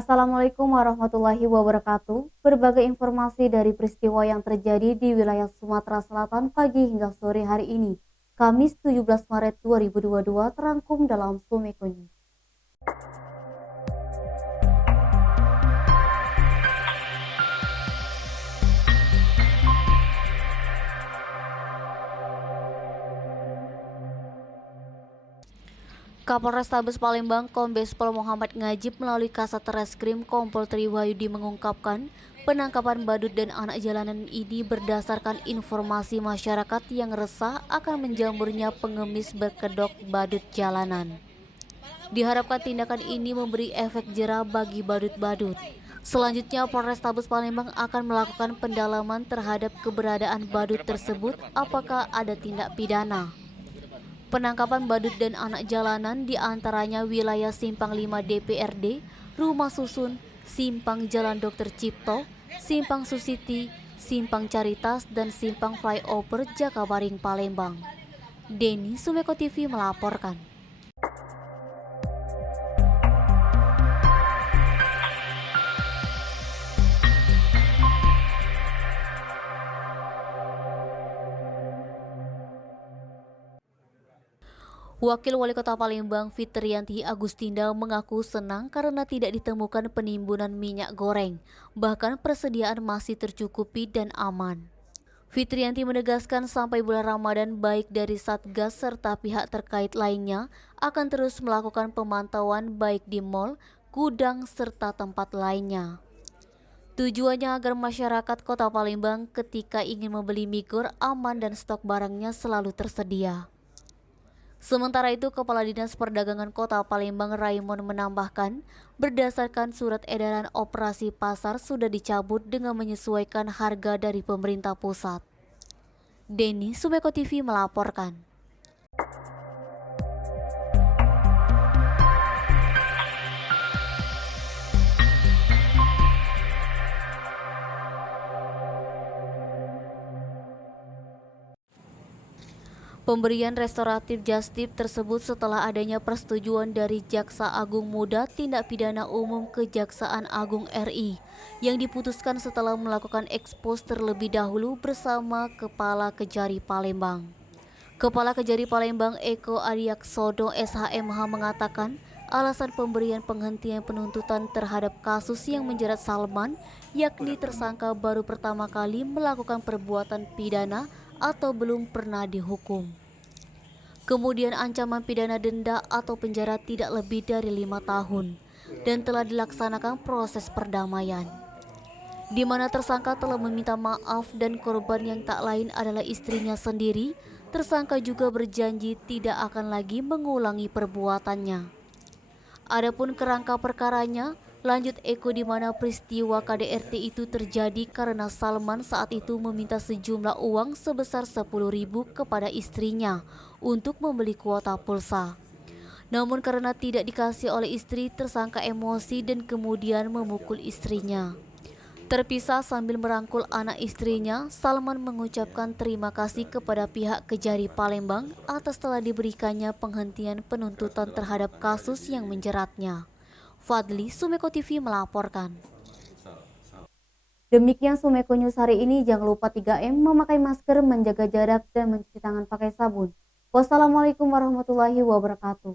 Assalamualaikum warahmatullahi wabarakatuh. Berbagai informasi dari peristiwa yang terjadi di wilayah Sumatera Selatan pagi hingga sore hari ini, Kamis 17 Maret 2022 terangkum dalam Sumeko News. Kapolrestabes Palembang Kombes Pol Muhammad Ngajib melalui Kasat Reskrim Kompol Triwayudi mengungkapkan penangkapan badut dan anak jalanan ini berdasarkan informasi masyarakat yang resah akan menjamurnya pengemis berkedok badut jalanan. Diharapkan tindakan ini memberi efek jera bagi badut-badut. Selanjutnya, Polrestabes Palembang akan melakukan pendalaman terhadap keberadaan badut tersebut apakah ada tindak pidana. Penangkapan badut dan anak jalanan diantaranya wilayah Simpang 5 DPRD, Rumah Susun, Simpang Jalan Dr. Cipto, Simpang Susiti, Simpang Caritas, dan Simpang Flyover Jakabaring Palembang. Denny, Sumeko TV melaporkan. Wakil Wali Kota Palembang Fitriyanti Agustinda mengaku senang karena tidak ditemukan penimbunan minyak goreng, bahkan persediaan masih tercukupi dan aman. Fitriyanti menegaskan sampai bulan Ramadan baik dari Satgas serta pihak terkait lainnya akan terus melakukan pemantauan baik di mal, gudang, serta tempat lainnya. Tujuannya agar masyarakat Kota Palembang ketika ingin membeli migor aman dan stok barangnya selalu tersedia. Sementara itu, Kepala Dinas Perdagangan Kota Palembang Raimon menambahkan, berdasarkan surat edaran operasi pasar sudah dicabut dengan menyesuaikan harga dari pemerintah pusat. Denny, Sumeko TV melaporkan. Pemberian restoratif justip tersebut setelah adanya persetujuan dari Jaksa Agung Muda Tindak Pidana Umum Kejaksaan Agung RI yang diputuskan setelah melakukan ekspos terlebih dahulu bersama Kepala Kejari Palembang. Kepala Kejari Palembang Eko Adiaksono SHMH mengatakan alasan pemberian penghentian penuntutan terhadap kasus yang menjerat Salman yakni tersangka baru pertama kali melakukan perbuatan pidana atau belum pernah dihukum. Kemudian ancaman pidana denda atau penjara tidak lebih dari 5 tahun dan telah dilaksanakan proses perdamaian, di mana tersangka telah meminta maaf dan korban yang tak lain adalah istrinya sendiri. Tersangka juga berjanji tidak akan lagi mengulangi perbuatannya. Adapun kerangka perkaranya, lanjut Eko, di mana peristiwa KDRT itu terjadi karena Salman saat itu meminta sejumlah uang sebesar 10.000 kepada istrinya untuk membeli kuota pulsa. Namun karena tidak dikasih oleh istri, tersangka emosi dan kemudian memukul istrinya. Terpisah sambil merangkul anak istrinya, Salman mengucapkan terima kasih kepada pihak Kejari Palembang atas telah diberikannya penghentian penuntutan terhadap kasus yang menjeratnya. Fadli, Sumeko TV melaporkan. Demikian Sumeko News hari ini. Jangan lupa 3M, memakai masker, menjaga jarak, dan mencuci tangan pakai sabun. Wassalamualaikum warahmatullahi wabarakatuh.